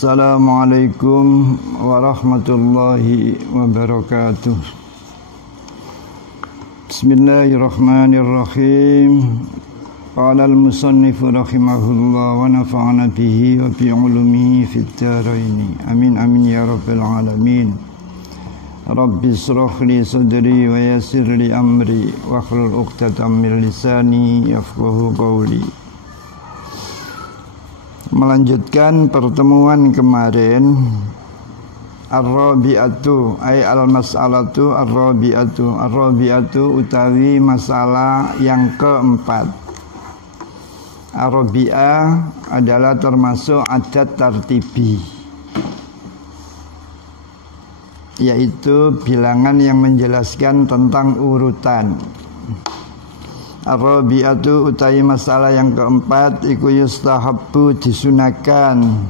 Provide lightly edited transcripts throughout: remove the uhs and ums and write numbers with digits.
Assalamualaikum warahmatullahi wabarakatuh. Bismillahirrahmanirrahim. Qala al-musannifu rahimahullah wa nafa'ana bihi wa bi ulumihi fid dharain. Amin amin ya rabbal alamin. Rabbi ishrah li sadri wa yassir li amri wa hlul 'uqdatam min lisani yafqahu qawli. Melanjutkan pertemuan kemarin, ar-rabi'atu ay al-mas'alatu ar-rabi'atu. Ar-rabi'atu utawi masalah yang keempat. Ar-rabi'ah adalah termasuk adat tartibi, yaitu bilangan yang menjelaskan tentang urutan. Ar-rabi'atu utawi masalah yang keempat iku yustahabbu disunahkan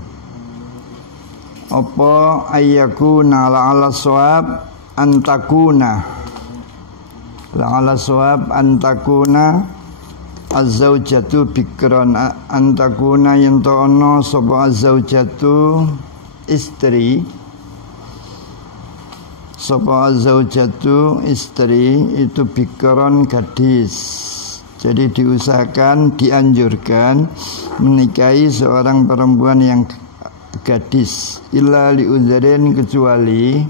apa ayyakuna la'ala shawab antakuna az-zaujatu bikron antakuna yentono sapa az-zaujatu istri itu bikron gadis. Jadi diusahakan, dianjurkan menikahi seorang perempuan yang gadis. Illa li'udzarin kecuali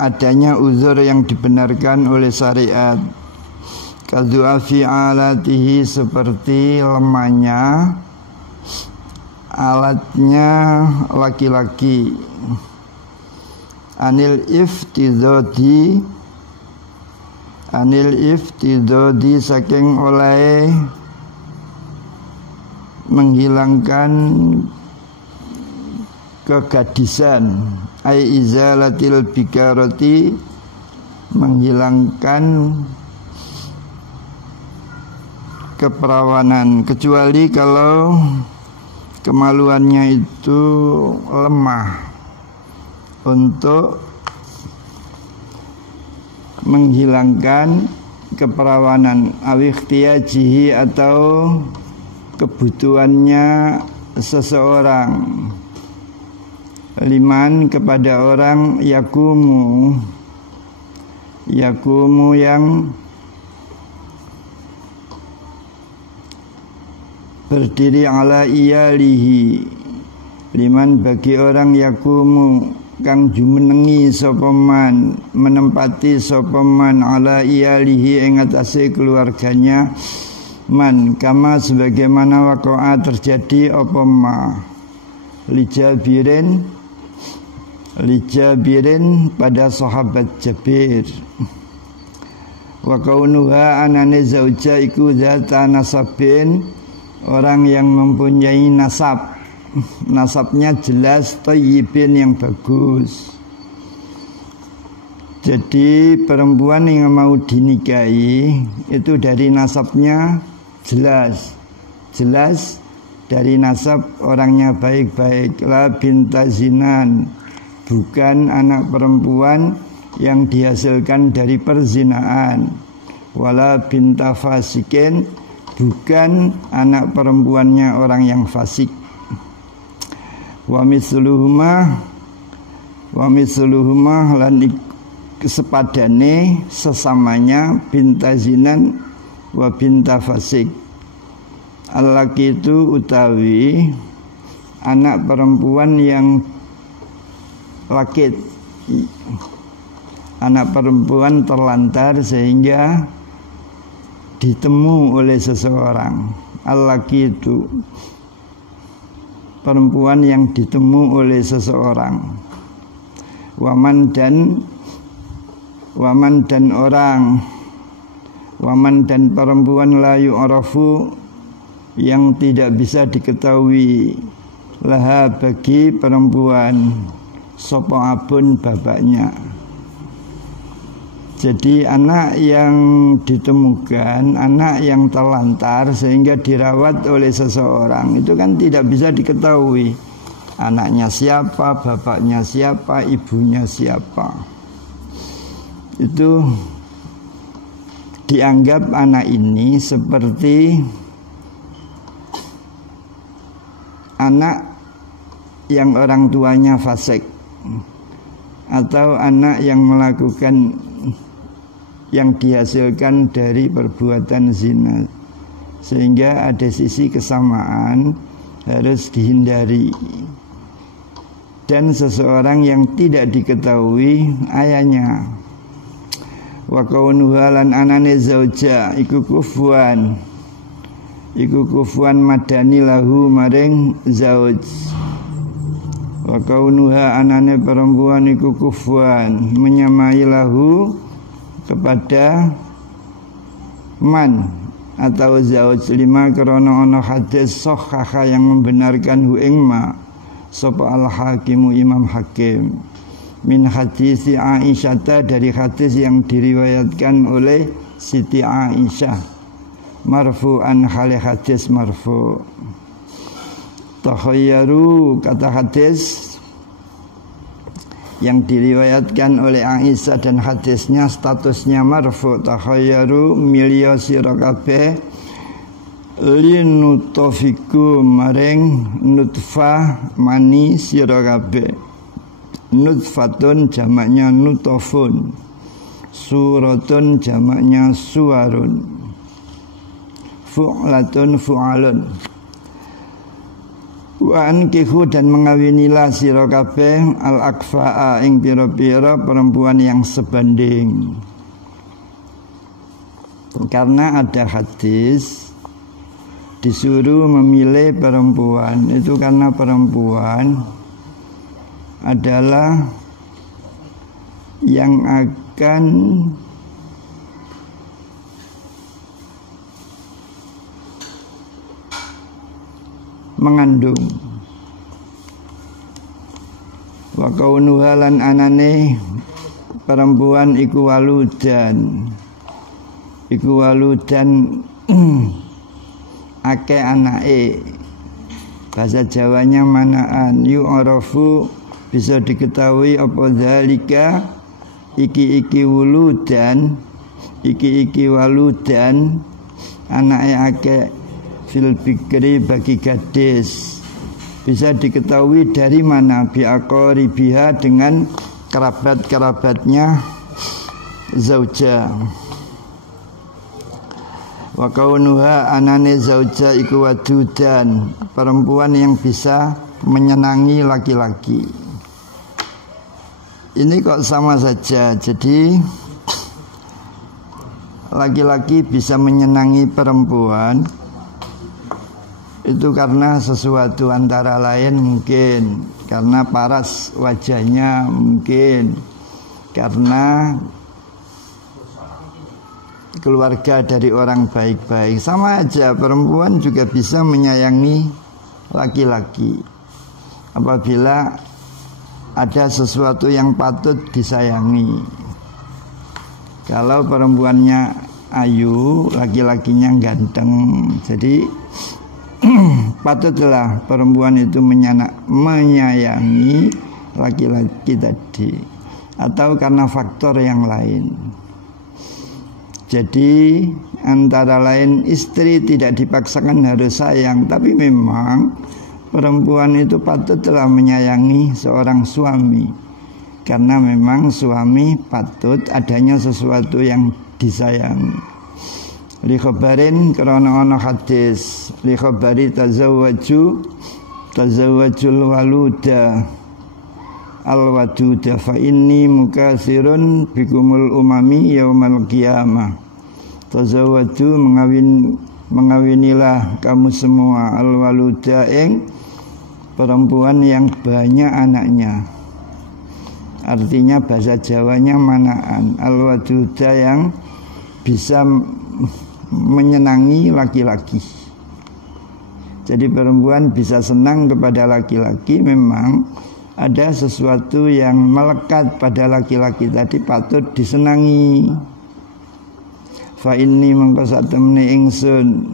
adanya uzur yang dibenarkan oleh syariat. Kadzu'afi alatihi seperti lemahnya alatnya laki-laki. Anil iftidodi saking oleh menghilangkan kegadisan, ai izalatil bikarati menghilangkan keperawanan, kecuali kalau kemaluannya itu lemah untuk menghilangkan keperawanan awiktiyajihi atau kebutuhannya seseorang, liman kepada orang yakumu yang berdiri ala iyalihi, liman bagi orang yakumu kang jumenengi sapa man, menempati sapa man ala iyalihi ing atase keluarganya man, kama sebagaimana waqa'a terjadi apa ma lijabirin pada sahabat Jabir. Wa kaunuha anane zauja iku zata nasabin, orang yang mempunyai nasabnya jelas, thayyibin yang bagus. Jadi perempuan yang mau dinikahi itu dari nasabnya jelas dari nasab orangnya baik-baik. La binta zinan, bukan anak perempuan yang dihasilkan dari perzinaan. Wala binta fasikin, bukan anak perempuannya orang yang fasik. Wa misluhuma lan sepadane sesamanya binta zinan wa binta fasik. Al-laki itu utawi anak perempuan yang lakit, anak perempuan terlantar sehingga ditemu oleh seseorang. Al-laki itu perempuan yang ditemu oleh seseorang. Waman dan perempuan layu arafu yang tidak bisa diketahui laha bagi perempuan sapa abun bapaknya. Jadi anak yang ditemukan, anak yang terlantar sehingga dirawat oleh seseorang, itu kan tidak bisa diketahui anaknya siapa, bapaknya siapa, ibunya siapa. Itu dianggap anak ini seperti anak yang orang tuanya fasik, atau anak yang melakukan yang dihasilkan dari perbuatan zina, sehingga ada sisi kesamaan harus dihindari. Dan seseorang yang tidak diketahui ayahnya, wa kaunuha lan anane zauja iku kufuan madani lahu maring zauj, wa kaunuha anane perempuan iku kufuan menyamai lahu kepada man atau zauj lima karena ana hadis sahih yang membenarkan hu ing ma sapa al-hakimu Imam Hakim min hadis Aisyah, dari hadis yang diriwayatkan oleh Siti Aisyah marfu'an, hal hadis marfu'. Takhayyaru, kata hadis yang diriwayatkan oleh Aisyah dan hadisnya statusnya marfu'. Takhayyaru milya sira kabeh linutfiku maring nutfah mani sira kabeh. Nutfatun jamaknya nutofun, suratun jamaknya suwarun, fu'latun fu'alun. Wa ankihu dan mengawinilah sira kabeh al-akfa'a ing pira-pira perempuan yang sebanding. Karena ada hadis disuruh memilih perempuan, itu karena perempuan adalah yang akan mengandung. Wa kaunuha lan anane perempuan iku waludan ake anake, bahasa Jawanya manaan. Yu'arafu, bisa diketahui apa zalika iki wuludan, iki waludan anake ake fil bikri bagi gadis, bisa diketahui dari mana, biaqaribiha dengan kerabat-kerabatnya zauja. Wa kaunuha anane zauja iku wadudan, perempuan yang bisa menyenangi laki-laki. Ini kok sama saja. Jadi laki-laki bisa menyenangi perempuan itu karena sesuatu, antara lain mungkin karena paras wajahnya, mungkin karena keluarga dari orang baik-baik. Sama aja, perempuan juga bisa menyayangi laki-laki apabila ada sesuatu yang patut disayangi. Kalau perempuannya ayu, laki-lakinya ganteng, jadi patutlah perempuan itu menyayangi laki-laki tadi, atau karena faktor yang lain. Jadi antara lain istri tidak dipaksakan harus sayang, tapi memang perempuan itu patutlah menyayangi seorang suami, karena memang suami patut adanya sesuatu yang disayangi. Li khabarin karena ana hadis, li khabari tazawwajul waluda al-waduda fa inni mukatsirun bikumul umami yaumal qiyamah. Tazawwaju, mengawinilah kamu semua al-waluda ing perempuan yang banyak anaknya. Artinya bahasa Jawanya manaan, al-waduda yang bisa menyenangi laki-laki. Jadi perempuan bisa senang kepada laki-laki, memang ada sesuatu yang melekat pada laki-laki tadi patut disenangi. Fa inni mangko sak temne ingsun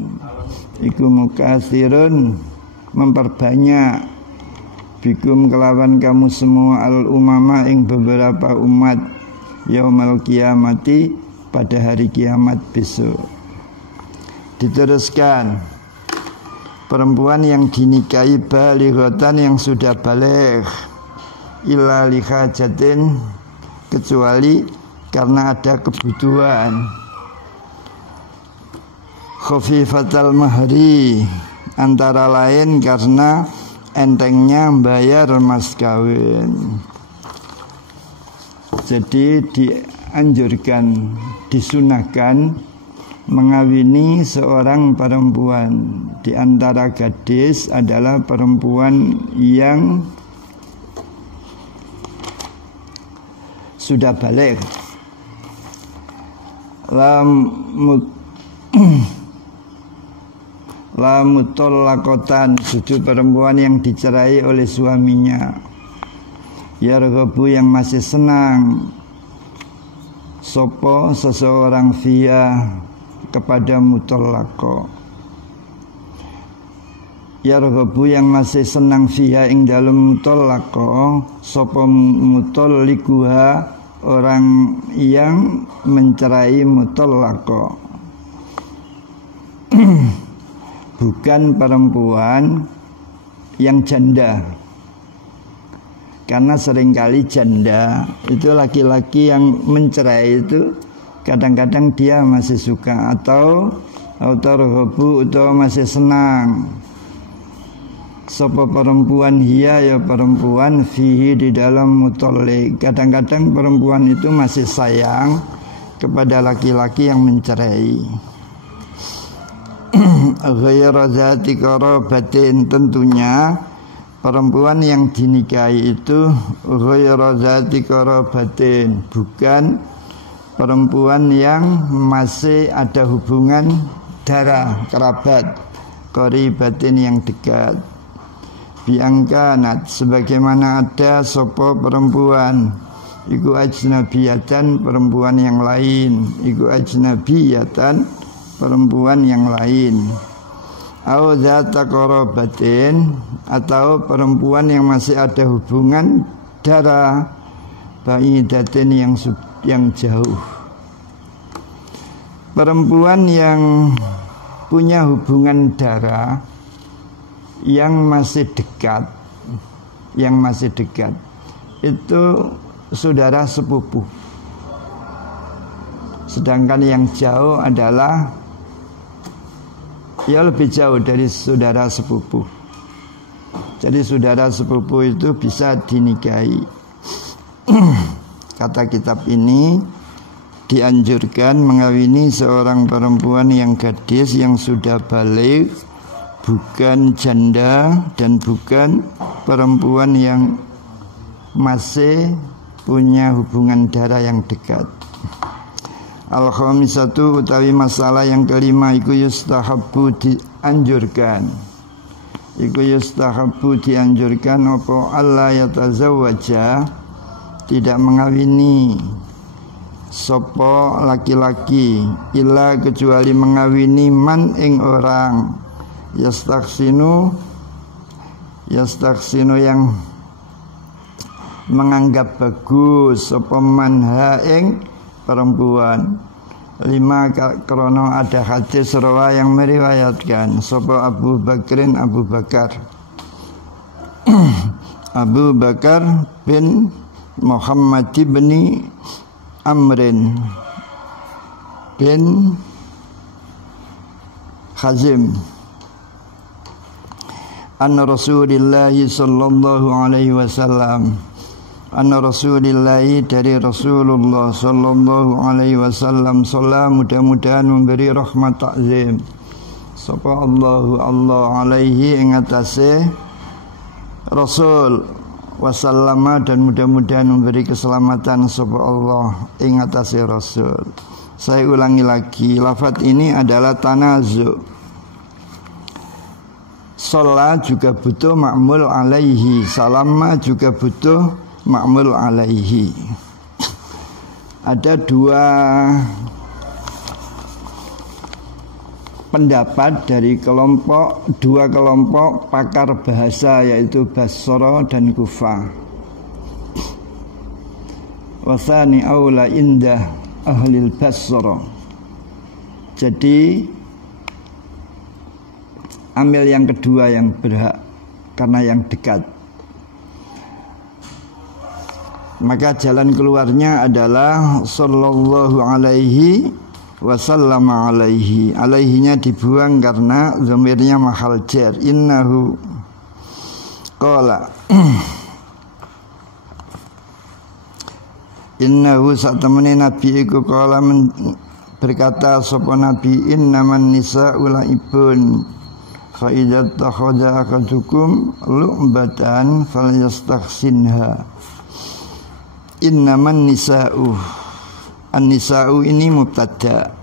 iku mukatsirun, memperbanyak bikum kelawan kamu semua al umama ing beberapa umat yaumal kiamati, pada hari kiamat besok. Diteruskan perempuan yang dinikahi balighatan yang sudah baligh, illa li hajatin, kecuali karena ada kebutuhan, khafifatal mahri, antara lain karena entengnya bayar mas kawin. Jadi dianjurkan, disunahkan mengawini seorang perempuan. Di antara gadis adalah perempuan yang sudah baligh. La mutallaqatan, sujud perempuan yang dicerai oleh suaminya. Yarghabu, yang masih senang sopo seseorang via kepada mutallaqah. Yarghabu, yang masih senang via ing dalem mutallaqah, sopo mutallikuha, orang yang mencerai mutallaqah. Bukan perempuan yang janda, karena seringkali janda itu laki-laki yang mencerai itu kadang-kadang dia masih suka atau targhabu atau masih senang. Sapa perempuan hiya, ya perempuan fihi, di dalam mutallaq. Kadang-kadang perempuan itu masih sayang kepada laki-laki yang mencerai. Ghayra zati qarabatin, tentunya perempuan yang dinikahi itu ghayra zati qarabatin, bukan perempuan yang masih ada hubungan darah kerabat, qaribatin yang dekat. Biangkanat, sebagaimana ada sopo perempuan iku ajnabiyatan, perempuan yang lain, iku ajnabiyatan, perempuan yang lain. Au zata qarabatin, atau perempuan yang masih ada hubungan darah, baidatin yang jauh. Perempuan yang punya hubungan darah yang masih dekat, itu saudara sepupu. Sedangkan yang jauh adalah ya lebih jauh dari saudara sepupu. Jadi saudara sepupu itu bisa dinikahi. Kata kitab ini, dianjurkan mengawini seorang perempuan yang gadis yang sudah baligh, bukan janda dan bukan perempuan yang masih punya hubungan darah yang dekat. Al-khamisatu, utawi masalah yang kelima, iku yustahabbu, dianjurkan. Iku yustahabbu, dianjurkan apa Allah yatazawwaja, tidak mengawini sopo laki-laki, illa kecuali mengawini man ing orang, yastaksinu yang menganggap bagus sopo man ha ing perempuan. Lima, krono ada hadis rawa yang meriwayatkan sopo Abu Bakrin, Abu Bakar Abu Bakar bin Muhammad bin Amrin bin Khazim, anna Rasulullah sallallahu alaihi wasallam, anna Rasulillahi, dari Rasulullah sallallahu alaihi wasallam, sholat, mudah-mudahan memberi rahmat ta'zim sapa Allah alaihi ing atase Rasul, wasallama, dan mudah-mudahan memberi keselamatan sapa Allah ing atase Rasul. Saya ulangi lagi, lafaz ini adalah tanazu. Sholat juga butuh ma'mul alaihi, salama juga butuh ma'mul alaihi. Ada dua kelompok pakar bahasa, yaitu Basra dan Kufah. Wasani aula indah ahlil Basra. Jadi ambil yang kedua yang berhak karena yang dekat. Maka jalan keluarnya adalah sallallahu alaihi wasallam alaihi. Alaihinya dibuang karena dhamirnya mahal jar. Innahu qala innahu satamani nabi iku qala berkata sapa nabi innaman nisa'u laibun fa idza takhadha akadukum lu'batan falyastakhsinha. Innaman nisa'u, an-nisa'u ini mubtada.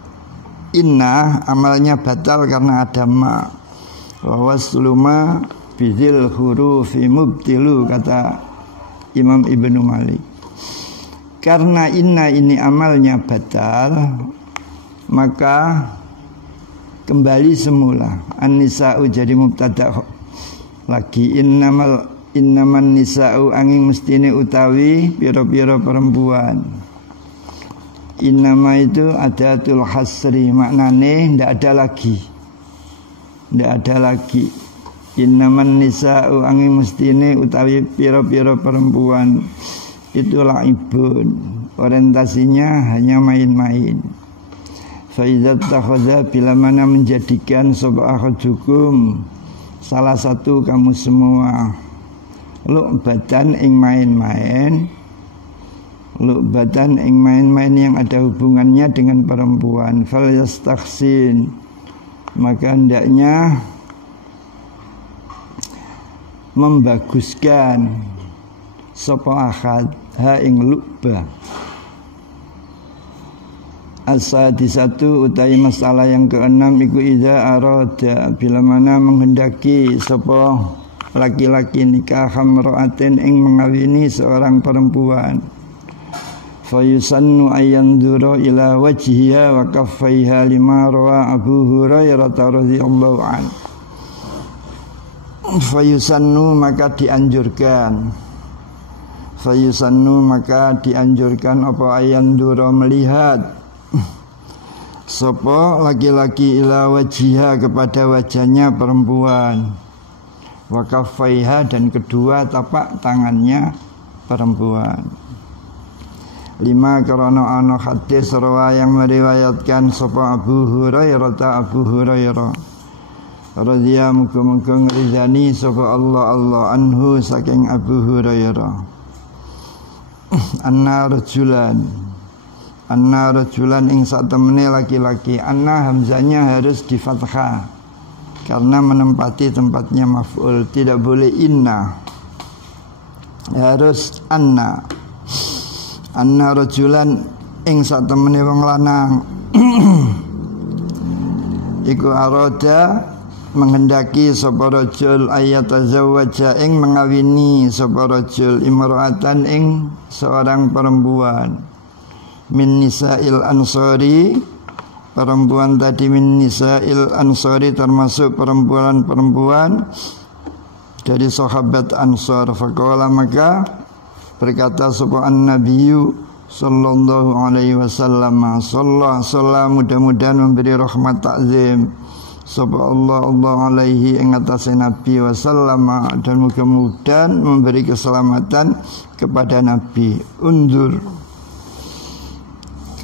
Inna amalnya batal karena ada ma. Wa wasluma bizil hurufi mubtilu, kata Imam Ibnu Malik. Karena inna ini amalnya batal, maka kembali semula. An-nisa'u jadi mubtada lagi. Innaman nisa'u angin mestine utawi piro-piro perempuan. Innama itu adatul hasri, maknane ndak ada lagi. Innaman nisa'u angin mestine utawi piro-piro perempuan. Itulah ibun, orientasinya hanya main-main. Faizat takhadha, bila mana menjadikan sapa ahadukum salah satu kamu semua lu'batan ing main-main, lu'batan ing main-main yang ada hubungannya dengan perempuan, fal yastakhsin, maka hendaknya membaguskan sapa ahad ha ing lu'bah. As-sadisatu utai masalah yang keenam iku idza arada, bila mana menghendaki sapa laki-laki nikah hamra'atin ing mengawini seorang perempuan, fayusannu ayyandura ila wajhiha wa kaffaiha lima rawa Abu Hurairah radhiyallahu an. Fayusannu maka dianjurkan apa ayyandura melihat sapa laki-laki ila wajhiha kepada wajahnya perempuan, wa kaffaiha dan kedua tapak tangannya perempuan. 5 karena ana hadis rawa yang meriwayatkan sapa Abu Hurairah radhiyallahu ngridani sapa Allah anhu saking Abu Hurairah. Anna rajulan ing sak temene laki-laki. Anna hamzanya harus di fathah karena menempati tempatnya maf'ul, tidak boleh inna, harus anna. Anna rajulan ing sak temene wong lanang iku arada menghendaki sapa rajul ayatazawwaja ing mengawini sapa rajul imra'atan ing seorang perempuan min nisa'il ansari, perempuan tadi min nisa'il ansari termasuk perempuan-perempuan dari sahabat Ansar. Faqala maka berkata sapa an-nabiyyu sallallahu alaihi wasallam, sallallahu mudah-mudahan memberi rahmat takzim sapa Allah alaihi ing atase nabi wasallam, dan mudah-mudahan memberi keselamatan kepada nabi. Undur,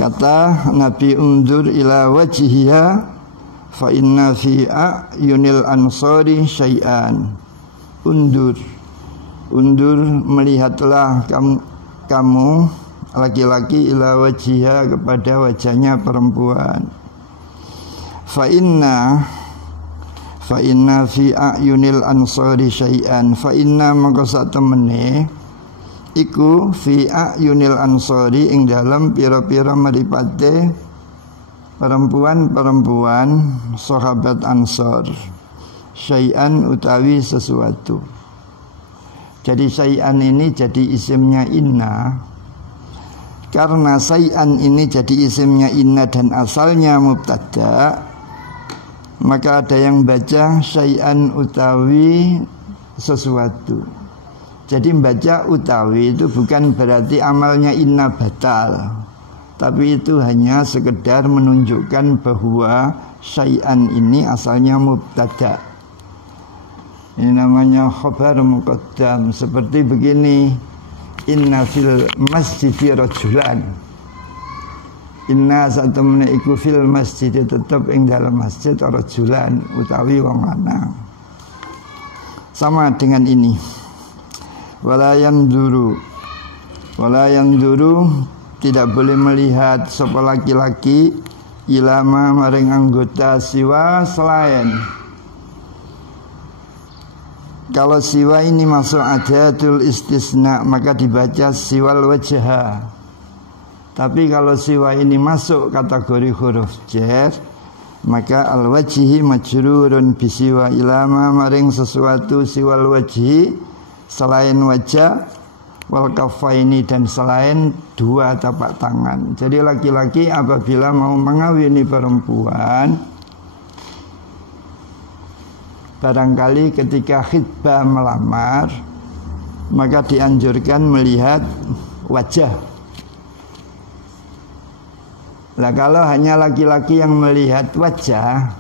kata Nabi, undur ila wajhiha fa inna fi ayunil ansari syai'an. Undur melihatlah kamu laki-laki ila wajhiha kepada wajahnya perempuan. Fa inna fi ayunil ansari syai'an. Fa inna maka sak temene iku fi ayunil ansari ing dalam pira-pira mripate perempuan-perempuan sahabat Ansar syai'an utawi sesuatu. Jadi syai'an ini jadi isimnya inna. Karena syai'an ini jadi isimnya inna dan asalnya mubtada, maka ada yang baca syai'an utawi sesuatu. Jadi membaca utawi itu bukan berarti amalnya inna batal, tapi itu hanya sekedar menunjukkan bahwa syai'an ini asalnya mubtada. Ini namanya khabar muqaddam. Seperti begini, inna fil masjidi rajulan. Inna satemene iku fil masjid, tetep ing dalam masjid rajulan utawi wong lanang. Sama dengan ini. Wala yanduru tidak boleh melihat sapa laki-laki ilama maring anggota siwa selain. Kalau siwa ini masuk adatul istisna, maka dibaca siwal wajha. Tapi kalau siwa ini masuk kategori huruf jar, maka al wajhi majrurun bisiwa ilama maring sesuatu siwal wajhi selain wajah, wal kafaini dan selain dua tapak tangan. Jadi laki-laki apabila mau mengawini perempuan, barangkali ketika khitbah melamar, maka dianjurkan melihat wajah. Nah, kalau hanya laki-laki yang melihat wajah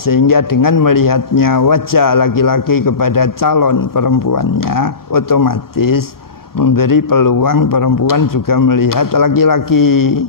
sehingga dengan melihatnya wajah laki-laki kepada calon perempuannya, otomatis memberi peluang perempuan juga melihat laki-laki.